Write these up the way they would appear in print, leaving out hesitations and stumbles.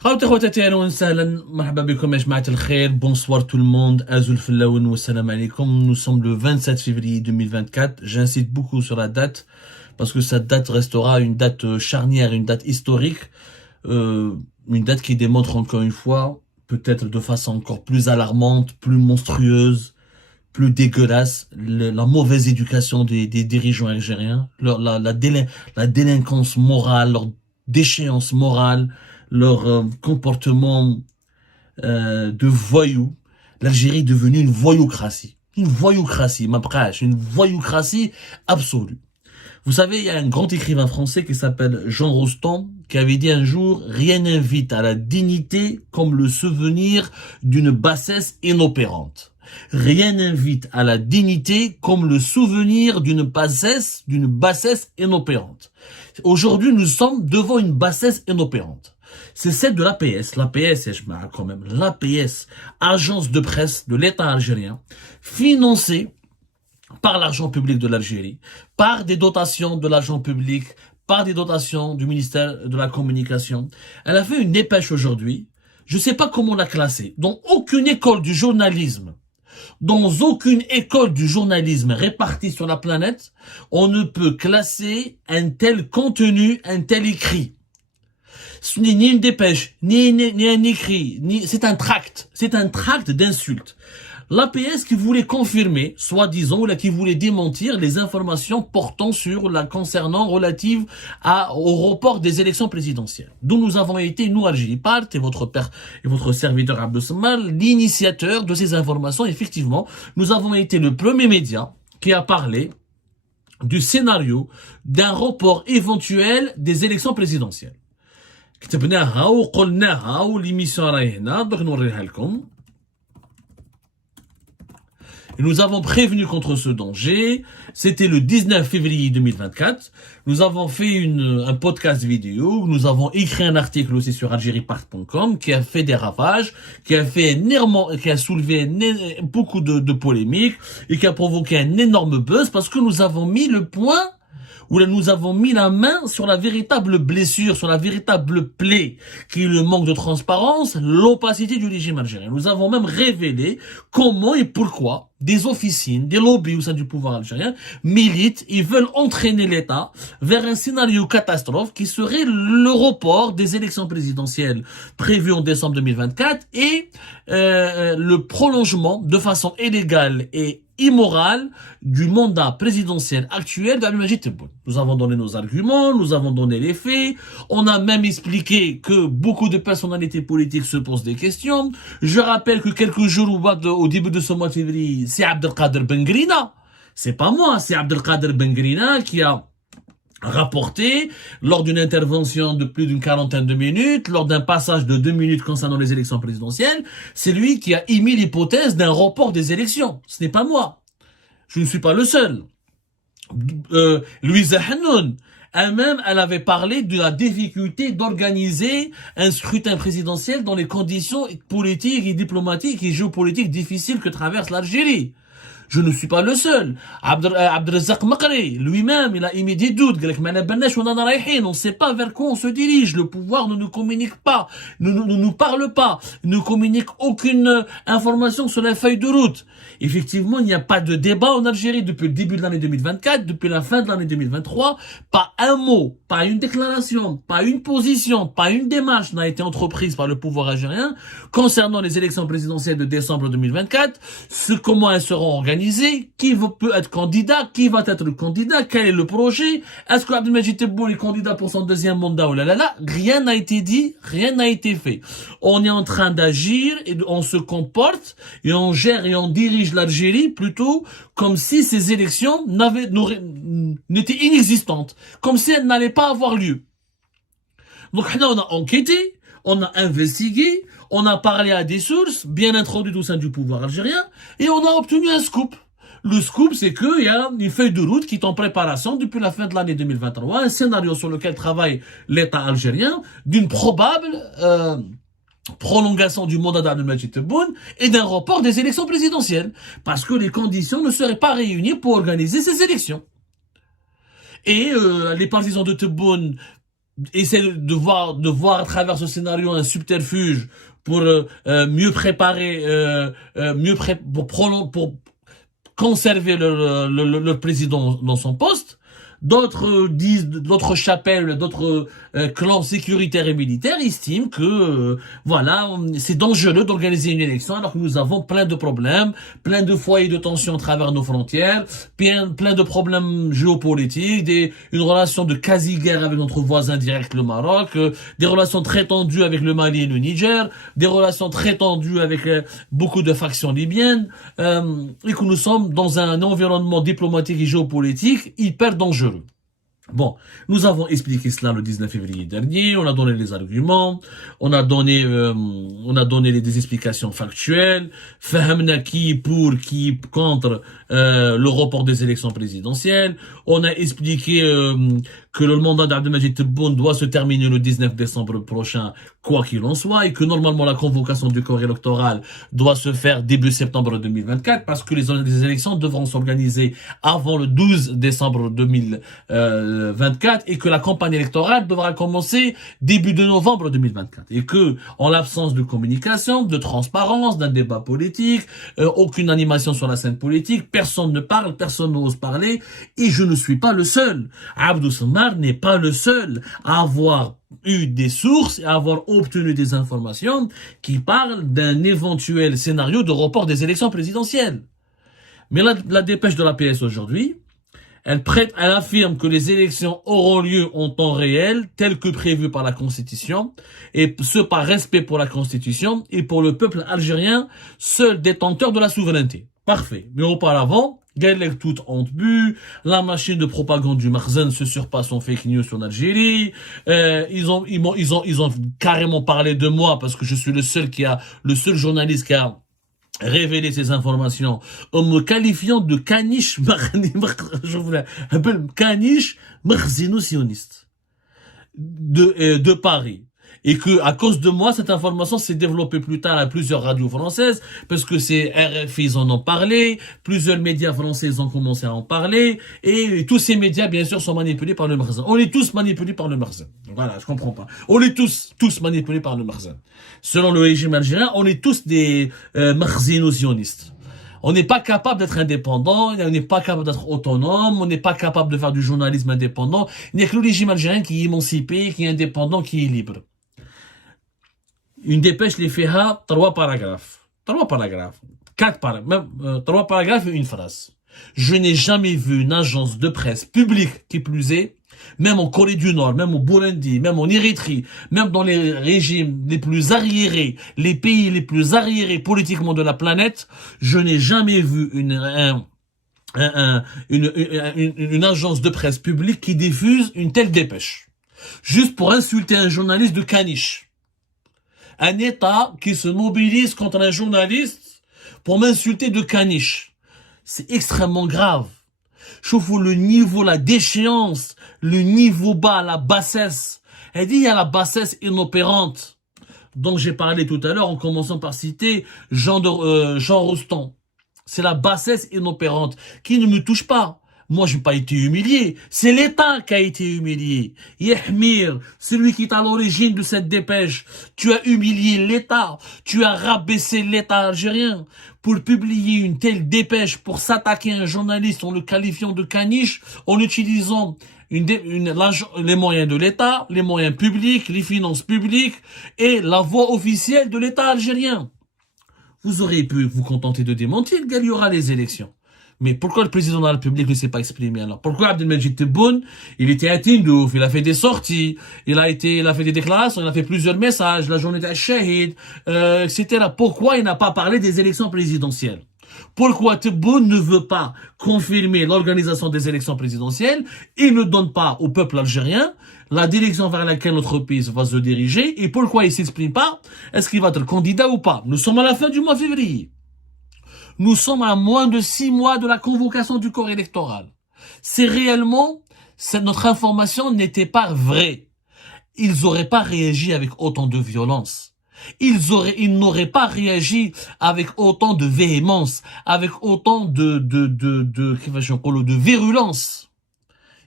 خاوتي خواتاتي اهلا وسهلا مرحبا بكم يا جماعة الخير. Bonsoir tout le monde. Azul Fellaoun wa salam alaikum. Nous sommes le 27 février 2024. J'insiste beaucoup sur la date parce que cette date restera une date charnière, une date historique, une date qui démontre encore une fois, peut-être de façon encore plus alarmante, plus monstrueuse, plus dégueulasse, la mauvaise éducation des dirigeants algériens, la délinquance morale, leur déchéance morale, leur comportement de voyous. L'Algérie est devenue une voyoucratie. Une voyoucratie absolue. Vous savez, il y a un grand écrivain français qui s'appelle Jean Rostand, qui avait dit un jour « Rien n'invite à la dignité comme le souvenir d'une bassesse inopérante ». Rien n'invite à la dignité comme le souvenir d'une bassesse inopérante. Aujourd'hui, nous sommes devant une bassesse inopérante. C'est celle de l'APS. L'APS, quand même, l'APS, agence de presse de l'État algérien, financée par l'argent public de l'Algérie, par des dotations de l'argent public, par des dotations du ministère de la Communication. Elle a fait une dépêche aujourd'hui. Je ne sais pas comment la classer. Dans aucune école du journalisme, répartie sur la planète, on ne peut classer un tel contenu, un tel écrit. Ce n'est ni une dépêche, ni un écrit, c'est un tract d'insultes. L'APS qui voulait confirmer, soi-disant, ou là, qui voulait démentir les informations portant sur relatives au report des élections présidentielles. D'où nous avons été, nous, Algérie Part et votre serviteur Abdou Samal, l'initiateur de ces informations. Effectivement, nous avons été le premier média qui a parlé du scénario d'un report éventuel des élections présidentielles. كتبناها وقلناها والإميسيون راهي هنا دوك نوريها لكم. Et nous avons prévenu contre ce danger. C'était le 19 février 2024. Nous avons fait un podcast vidéo. Nous avons écrit un article aussi sur algeriepart.com qui a fait des ravages, qui a soulevé beaucoup de polémiques et qui a provoqué un énorme buzz parce que nous avons mis le point où là nous avons mis la main sur la véritable blessure, sur la véritable plaie, qui est le manque de transparence, l'opacité du régime algérien. Nous avons même révélé comment et pourquoi des officines, des lobbies au sein du pouvoir algérien militent et veulent entraîner l'État vers un scénario catastrophe qui serait le report des élections présidentielles prévues en décembre 2024 et le prolongement de façon illégale et immorale du mandat présidentiel actuel d'Abdelmadjid Tebboune. Nous avons donné nos arguments, nous avons donné les faits, on a même expliqué que beaucoup de personnalités politiques se posent des questions. Je rappelle que quelques jours au début de ce mois de février, c'est Abdelkader Bengrina, c'est pas moi, c'est Abdelkader Bengrina qui a rapporté lors d'une intervention de plus d'une quarantaine de minutes, lors d'un passage de 2 minutes concernant les élections présidentielles, c'est lui qui a émis l'hypothèse d'un report des élections. Ce n'est pas moi. Je ne suis pas le seul. Louise Hannoun, elle-même, elle avait parlé de la difficulté d'organiser un scrutin présidentiel dans les conditions politiques et diplomatiques et géopolitiques difficiles que traverse l'Algérie. Je ne suis pas le seul. Abdelrazak Makri, lui-même, il a émis des doutes. On ne sait pas vers quoi on se dirige. Le pouvoir ne nous communique pas, ne nous parle pas, ne communique aucune information sur la feuille de route. Effectivement, il n'y a pas de débat en Algérie depuis le début de l'année 2024, depuis la fin de l'année 2023. Pas un mot, pas une déclaration, pas une position, pas une démarche n'a été entreprise par le pouvoir algérien concernant les élections présidentielles de décembre 2024, comment elles seront organisées, qui peut être candidat, qui va être le candidat, quel est le projet, est-ce que Abdelmadjid Tebboune est candidat pour son deuxième mandat, rien n'a été dit, rien n'a été fait. On est en train d'agir et on se comporte et on gère et on dirige l'Algérie plutôt comme si ces élections n'étaient inexistantes, comme si elles n'allaient pas avoir lieu. Donc là, on a enquêté, on a investigué, on a parlé à des sources bien introduites au sein du pouvoir algérien et on a obtenu un scoop. Le scoop, c'est qu'il y a une feuille de route qui est en préparation depuis la fin de l'année 2023, un scénario sur lequel travaille l'État algérien d'une probable prolongation du mandat d'Abdelmadjid Tebboune et d'un report des élections présidentielles, parce que les conditions ne seraient pas réunies pour organiser ces élections. Et les partisans de Tebboune essaie de voir à travers ce scénario un subterfuge pour mieux préparer, pour conserver le président dans son poste. D'autres disent, d'autres chapelles, d'autres clans sécuritaires et militaires estiment que voilà, c'est dangereux d'organiser une élection alors que nous avons plein de problèmes, plein de foyers de tension à travers nos frontières, plein de problèmes géopolitiques, une relation de quasi-guerre avec notre voisin direct le Maroc, des relations très tendues avec le Mali et le Niger, des relations très tendues avec beaucoup de factions libyennes, et que nous sommes dans un environnement diplomatique et géopolitique hyper dangereux. Bon, nous avons expliqué cela le 19 février dernier, on a donné les arguments, on a donné des explications factuelles, fahamna qui pour, qui contre le report des élections présidentielles, on a expliqué que le mandat d'Abdelmajid Tebboune doit se terminer le 19 décembre prochain, quoi qu'il en soit, et que normalement la convocation du corps électoral doit se faire début septembre 2024, parce que les élections devront s'organiser avant le 12 décembre 2024, et que la campagne électorale devra commencer début de novembre 2024, et que, en l'absence de communication, de transparence, d'un débat politique, aucune animation sur la scène politique, personne ne parle, personne n'ose parler, et je ne suis pas le seul. Abdou Samar n'est pas le seul à avoir eu des sources et à avoir obtenu des informations qui parlent d'un éventuel scénario de report des élections présidentielles. Mais la dépêche de la PS aujourd'hui, elle affirme que les élections auront lieu en temps réel, tel que prévu par la Constitution, et ce par respect pour la Constitution et pour le peuple algérien, seul détenteur de la souveraineté. Parfait. Mais auparavant, Galek tout en but, la machine de propagande du Makhzen se surpasse en fake news en Algérie, ils ont carrément parlé de moi parce que je suis le seul journaliste qui a révélé ces informations en me qualifiant de caniche, je voulais appeler caniche makhzino-sioniste de Paris. Et que, à cause de moi, cette information s'est développée plus tard à plusieurs radios françaises, parce que c'est RFI, ils en ont parlé, plusieurs médias français ont commencé à en parler, et tous ces médias, bien sûr, sont manipulés par le Makhzen. On est tous manipulés par le Makhzen. Voilà, je comprends pas. On est tous manipulés par le Makhzen. Selon le régime algérien, on est tous des makhzino-sionistes. On n'est pas capable d'être indépendant, on n'est pas capable d'être autonome, on n'est pas capable de faire du journalisme indépendant. Il n'y a que le régime algérien qui est émancipé, qui est indépendant, qui est libre. Une dépêche les fait à 3 paragraphes. 3 paragraphes. 3 paragraphes et une phrase. Je n'ai jamais vu une agence de presse publique, qui plus est, même en Corée du Nord, même au Burundi, même en Érythrée, même dans les régimes les plus arriérés, les pays les plus arriérés politiquement de la planète, je n'ai jamais vu une agence de presse publique qui diffuse une telle dépêche. Juste pour insulter un journaliste de caniche. Un État qui se mobilise contre un journaliste pour m'insulter de caniche. C'est extrêmement grave. Je trouve le niveau, la déchéance, le niveau bas, la bassesse. Elle dit il y a la bassesse inopérante dont j'ai parlé tout à l'heure en commençant par citer Jean Rostand. C'est la bassesse inopérante qui ne me touche pas. Moi, je n'ai pas été humilié. C'est l'État qui a été humilié. Yahmir, celui qui est à l'origine de cette dépêche, tu as humilié l'État. Tu as rabaissé l'État algérien pour publier une telle dépêche, pour s'attaquer à un journaliste en le qualifiant de caniche, en utilisant les moyens de l'État, les moyens publics, les finances publiques et la voix officielle de l'État algérien. Vous auriez pu vous contenter de démentir qu'il y aura les élections. Mais pourquoi le président de la République ne s'est pas exprimé alors? Pourquoi Abdelmajid Tebboune, il était à Tindouf, il a fait des sorties, il a fait des déclarations, il a fait plusieurs messages, la journée d'Al-Shahid, etc. Pourquoi il n'a pas parlé des élections présidentielles? Pourquoi Tebboune ne veut pas confirmer l'organisation des élections présidentielles? Il ne donne pas au peuple algérien la direction vers laquelle notre pays va se diriger. Et pourquoi il s'exprime pas? Est-ce qu'il va être candidat ou pas? Nous sommes à la fin du mois de février. Nous sommes à moins de 6 mois de la convocation du corps électoral. C'est réellement, notre information n'était pas vraie. Ils n'auraient pas réagi avec autant de violence. Ils n'auraient pas réagi avec autant de véhémence, avec autant de virulence.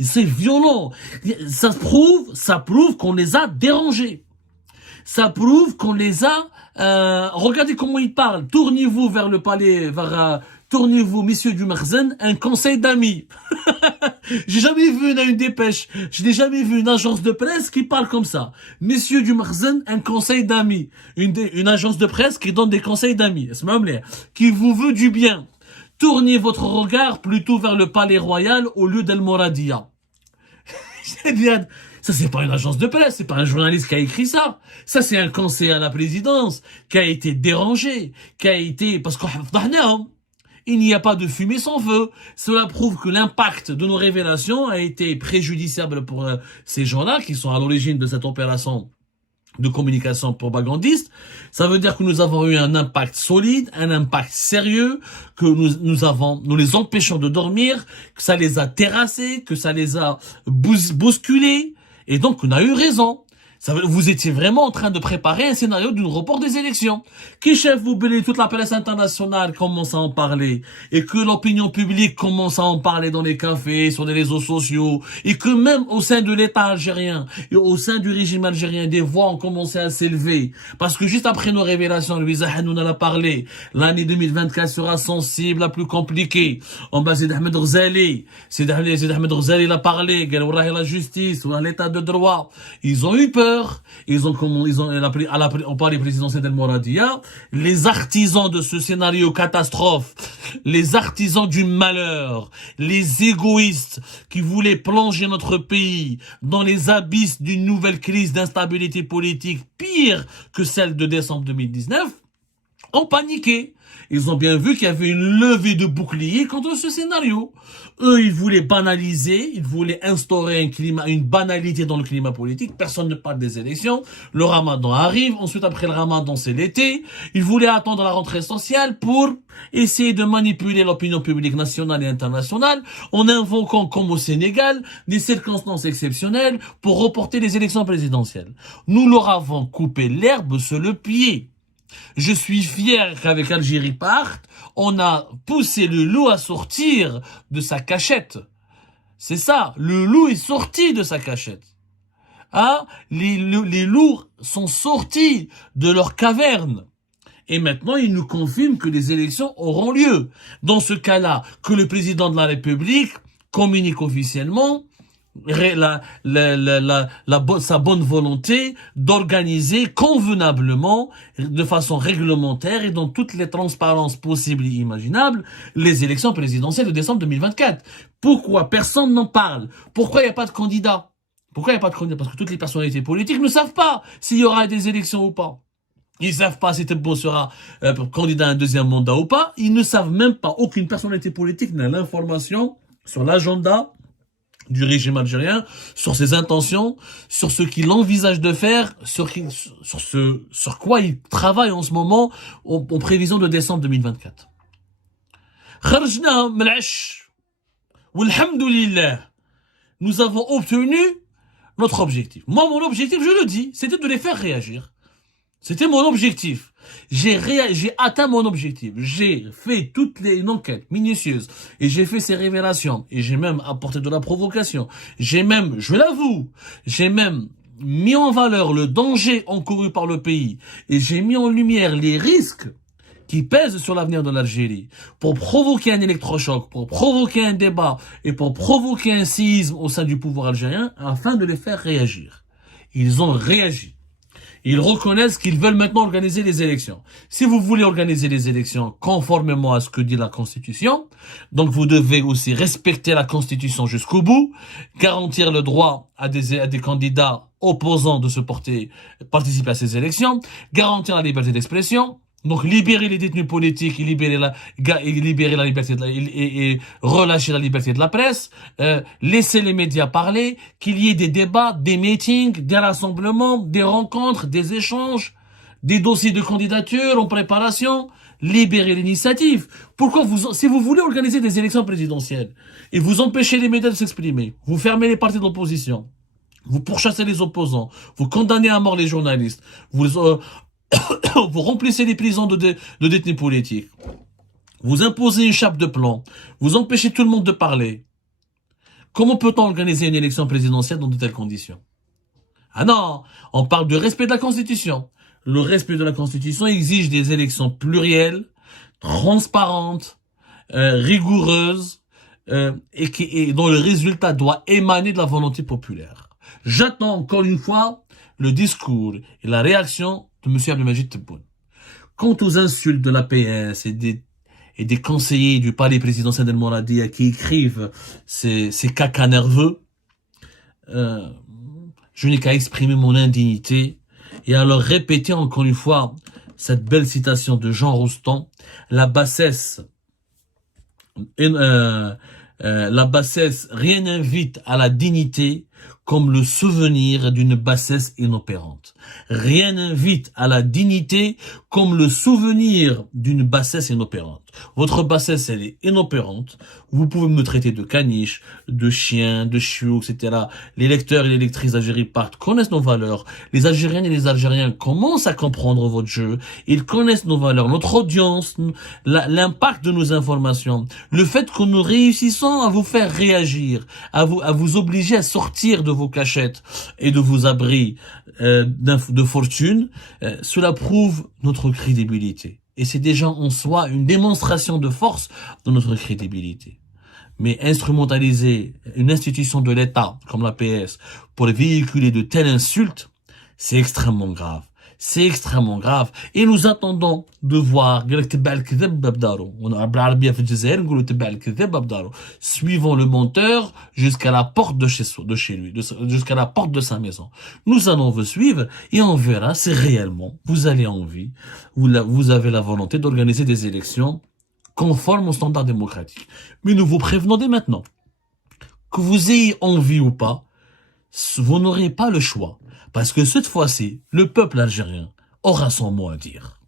C'est violent. Ça prouve qu'on les a dérangés. Ça prouve qu'on les a... regardez comment ils parlent. Tournez-vous vers le palais, tournez-vous, messieurs du Makhzen, un conseil d'amis. J'ai jamais vu une dépêche. Je n'ai jamais vu une agence de presse qui parle comme ça. Messieurs du Makhzen, un conseil d'amis. Une agence de presse qui donne des conseils d'amis. Qui vous veut du bien. Tournez votre regard plutôt vers le palais royal au lieu d'El Moradia. Ça, c'est pas une agence de presse, c'est pas un journaliste qui a écrit ça. Ça, c'est un conseiller à la présidence qui a été dérangé, parce qu'il n'y a pas de fumée sans feu. Cela prouve que l'impact de nos révélations a été préjudiciable pour ces gens-là qui sont à l'origine de cette opération de communication propagandiste. Ça veut dire que nous avons eu un impact solide, un impact sérieux, que nous les empêchons de dormir, que ça les a terrassés, que ça les a bousculés, et donc on a eu raison. Vous étiez vraiment en train de préparer un scénario d'une report des élections. Qui chef vous belez, toute la presse internationale commence à en parler, et que l'opinion publique commence à en parler dans les cafés, sur les réseaux sociaux, et que même au sein de l'État algérien, et au sein du régime algérien, des voix ont commencé à s'élever. Parce que juste après nos révélations, Louisa Hanoun en a parlé, l'année 2024 sera sensible, la plus compliquée. En bas, c'est Ahmed Ghazali. C'est Ahmed Ghazali l'a parlé, la justice, l'état de droit. Ils ont eu peur. On parle des présidentielles d'El Moradia, les artisans de ce scénario catastrophe, les artisans du malheur, les égoïstes qui voulaient plonger notre pays dans les abysses d'une nouvelle crise d'instabilité politique pire que celle de décembre 2019, ont paniqué. Ils ont bien vu qu'il y avait une levée de boucliers contre ce scénario. Eux, ils voulaient banaliser, ils voulaient instaurer une banalité dans le climat politique. Personne ne parle des élections. Le ramadan arrive. Ensuite, après le ramadan, c'est l'été. Ils voulaient attendre la rentrée sociale pour essayer de manipuler l'opinion publique nationale et internationale en invoquant, comme au Sénégal, des circonstances exceptionnelles pour reporter les élections présidentielles. Nous leur avons coupé l'herbe sur le pied. Je suis fier qu'avec Algérie Part, on a poussé le loup à sortir de sa cachette. C'est ça, le loup est sorti de sa cachette. Ah, les loups sont sortis de leur caverne. Et maintenant, ils nous confirment que les élections auront lieu. Dans ce cas-là, que le président de la République communique officiellement sa bonne volonté d'organiser convenablement, de façon réglementaire et dans toutes les transparences possibles et imaginables, les élections présidentielles de décembre 2024. Pourquoi personne n'en parle? Pourquoi il n'y a pas de candidat? Pourquoi il n'y a pas de candidat? Parce que toutes les personnalités politiques ne savent pas s'il y aura des élections ou pas. Ils savent pas si Tebboune sera candidat à un deuxième mandat ou pas. Ils ne savent même pas. Aucune personnalité politique n'a l'information sur l'agenda du régime algérien, sur ses intentions, sur ce qu'il envisage de faire, sur quoi il travaille en ce moment en prévision de décembre 2024. Nous avons obtenu notre objectif. Moi, mon objectif, je le dis, c'était de les faire réagir. C'était mon objectif. J'ai atteint mon objectif. J'ai fait toutes les enquêtes minutieuses. Et j'ai fait ces révélations. Et j'ai même apporté de la provocation. Je l'avoue, j'ai même mis en valeur le danger encouru par le pays. Et j'ai mis en lumière les risques qui pèsent sur l'avenir de l'Algérie. Pour provoquer un électrochoc, pour provoquer un débat et pour provoquer un séisme au sein du pouvoir algérien afin de les faire réagir. Ils ont réagi. Ils reconnaissent qu'ils veulent maintenant organiser les élections. Si vous voulez organiser les élections conformément à ce que dit la Constitution, donc vous devez aussi respecter la Constitution jusqu'au bout, garantir le droit à des candidats opposants de participer à ces élections, garantir la liberté d'expression, donc libérer les détenus politiques et libérer la liberté et relâcher la liberté de la presse, laisser les médias parler, qu'il y ait des débats, des meetings, des rassemblements, des rencontres, des échanges, des dossiers de candidature en préparation, libérer l'initiative. Pourquoi si vous voulez organiser des élections présidentielles et vous empêchez les médias de s'exprimer, vous fermez les partis d'opposition, vous pourchassez les opposants, vous condamnez à mort les journalistes, vous remplissez les prisons de détenus politiques. Vous imposez une chape de plomb. Vous empêchez tout le monde de parler. Comment peut-on organiser une élection présidentielle dans de telles conditions? Ah non, on parle du respect de la Constitution. Le respect de la Constitution exige des élections plurielles, transparentes, rigoureuses, et dont le résultat doit émaner de la volonté populaire. J'attends encore une fois le discours et la réaction de M. Abdelmajid Tebboune. Quant aux insultes de l'APS et des conseillers du palais présidentiel d'El Mouradia qui écrivent ces cacas nerveux, je n'ai qu'à exprimer mon indignité et à leur répéter encore une fois cette belle citation de Jean Roustan: la bassesse, rien n'invite à la dignité comme le souvenir d'une bassesse inopérante. Rien n'invite à la dignité comme le souvenir d'une bassesse inopérante. Votre bassesse, elle est inopérante. Vous pouvez me traiter de caniche, de chien, de chiot, etc. Les lecteurs et les lectrices d'Algérie Part connaissent nos valeurs. Les Algériennes et les Algériens commencent à comprendre votre jeu. Ils connaissent nos valeurs, notre audience, l'impact de nos informations. Le fait que nous réussissons à vous faire réagir, à vous obliger à sortir de vos cachettes et de vos abris de fortune, cela prouve notre crédibilité. Et c'est déjà en soi une démonstration de force de notre crédibilité. Mais instrumentaliser une institution de l'État comme la PS pour véhiculer de telles insultes, c'est extrêmement grave. C'est extrêmement grave. Et nous attendons de voir, suivant le menteur jusqu'à la porte de chez lui, jusqu'à la porte de sa maison. Nous allons vous suivre et on verra si réellement vous avez envie, vous avez la volonté d'organiser des élections conformes aux standards démocratiques. Mais nous vous prévenons dès maintenant, que vous ayez envie ou pas, vous n'aurez pas le choix. Parce que cette fois-ci, le peuple algérien aura son mot à dire.